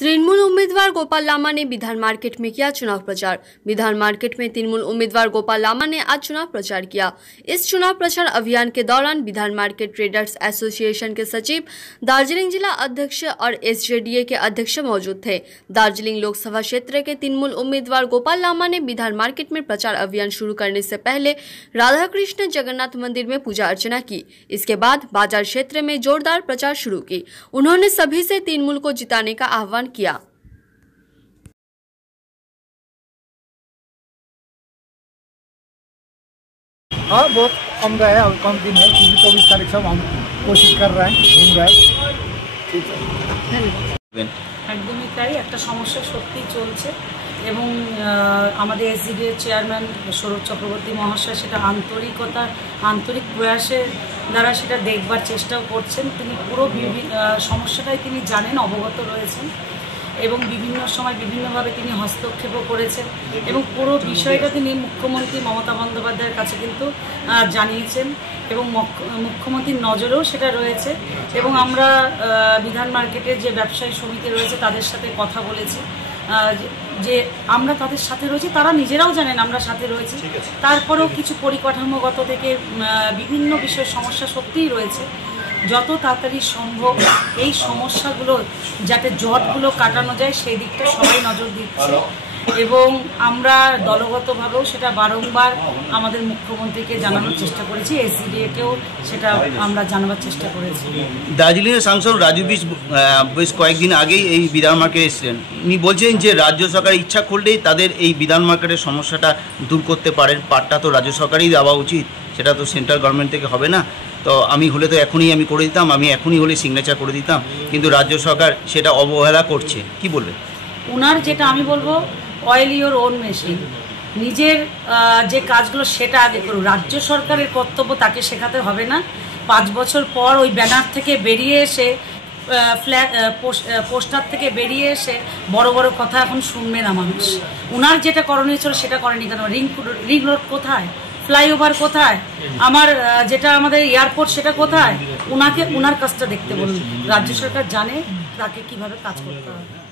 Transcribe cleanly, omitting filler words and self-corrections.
तृणमूल उम्मीदवार गोपाल लामा ने विधान मार्केट में किया चुनाव प्रचार। विधान मार्केट में तृणमूल उम्मीदवार गोपाल लामा ने आज चुनाव प्रचार किया। इस चुनाव प्रचार अभियान के दौरान विधान मार्केट ट्रेडर्स एसोसिएशन के सचिव, दार्जिलिंग जिला अध्यक्ष और एसजेडीए के अध्यक्ष मौजूद थे। दार्जिलिंग लोकसभा क्षेत्र के तृणमूल उम्मीदवार गोपाल लामा ने विधान मार्केट में प्रचार अभियान शुरू करने से पहले राधा कृष्ण जगन्नाथ मंदिर में पूजा अर्चना की। इसके बाद बाजार क्षेत्र में जोरदार प्रचार शुरू की। उन्होंने सभी से तृणमूल को जिताने का आह्वान किया। हाँ, बहुत कम गया है और कम दिन है, 24 तारीख से हम कोशिश कर रहे हैं, घूम रहे हैं। ठीक है, একদমই তাই। একটা সমস্যা সত্যি চলছে এবং আমাদের এসজিডিএর চেয়ারম্যান সৌরভ চক্রবর্তী মহাশয় সেটা আন্তরিক প্রয়াসের দ্বারা সেটা দেখবার চেষ্টাও করছেন। তিনি পুরো সমস্যাটাই তিনি জানেন, অবগত রয়েছেন এবং বিভিন্ন সময় বিভিন্নভাবে তিনি হস্তক্ষেপও করেছেন এবং পুরো বিষয়টা তিনি মুখ্যমন্ত্রী মমতা বন্দ্যোপাধ্যায়ের কাছে কিন্তু জানিয়েছেন এবং মুখ্যমন্ত্রীর নজরেও সেটা রয়েছে এবং আমরা বিধান মার্কেটের যে ব্যবসায়ী সমিতি রয়েছে তাদের সাথে কথা বলেছি যে আমরা তাদের সাথে রয়েছি, তারা নিজেরাও জানেন আমরা সাথে রয়েছি। তারপরেও কিছু পরিকাঠামোগত থেকে বিভিন্ন বিষয়ের সমস্যা সত্যিই রয়েছে। যত তাড়াতাড়ি সম্ভব এই সমস্যাগুলো যাতে জটগুলো কাটানো যায় সেই দিকটা সবাই নজর দিচ্ছে এবং আমরা দলগতভাবেও সেটা বারংবার আমাদের মুখ্যমন্ত্রীকে জানানোর চেষ্টা করেছি, এসজিডিএকেও সেটা আমরা জানাবার চেষ্টা করেছি। দার্জিলিংয়ের সাংসদ রাজু বেশ কয়েকদিন আগেই এই বিধান মার্কেটে এসেছিলেন। উনি বলছেন যে রাজ্য সরকার ইচ্ছা করলেই তাদের এই বিধান মার্কেটের সমস্যাটা দূর করতে পারেন। পাটটা তো রাজ্য সরকারই দেওয়া উচিত, সেটা তো সেন্ট্রাল গভর্নমেন্ট থেকে হবে না। তো আমি হলে তো এখনই আমি করে দিতাম, আমি এখনই হলে সিগনেচার করে দিতাম, কিন্তু রাজ্য সরকার সেটা অবহেলা করছে। কি বলবেন? ওনার যেটা আমি বলবো, অয়েল ইওর ওন মেশিন, নিজের যে কাজগুলো সেটা আগে করুন। রাজ্য সরকারের কর্তব্য তাকে শেখাতে হবে না। 5 বছর পর ওই ব্যানার থেকে বেরিয়ে এসে পোস্টার থেকে বেরিয়ে এসে বড় বড় কথা এখন শুনবে না মানুষ। ওনার যেটা করণীয় ছিল সেটা করেনি কেন? রিং রোড কোথায়, ফ্লাইওভার কোথায়, আমার যেটা আমাদের এয়ারপোর্ট সেটা কোথায়? ওনার কাজটা দেখতে বলুন। রাজ্য সরকার জানে তাকে কিভাবে কাজ করতে হবে।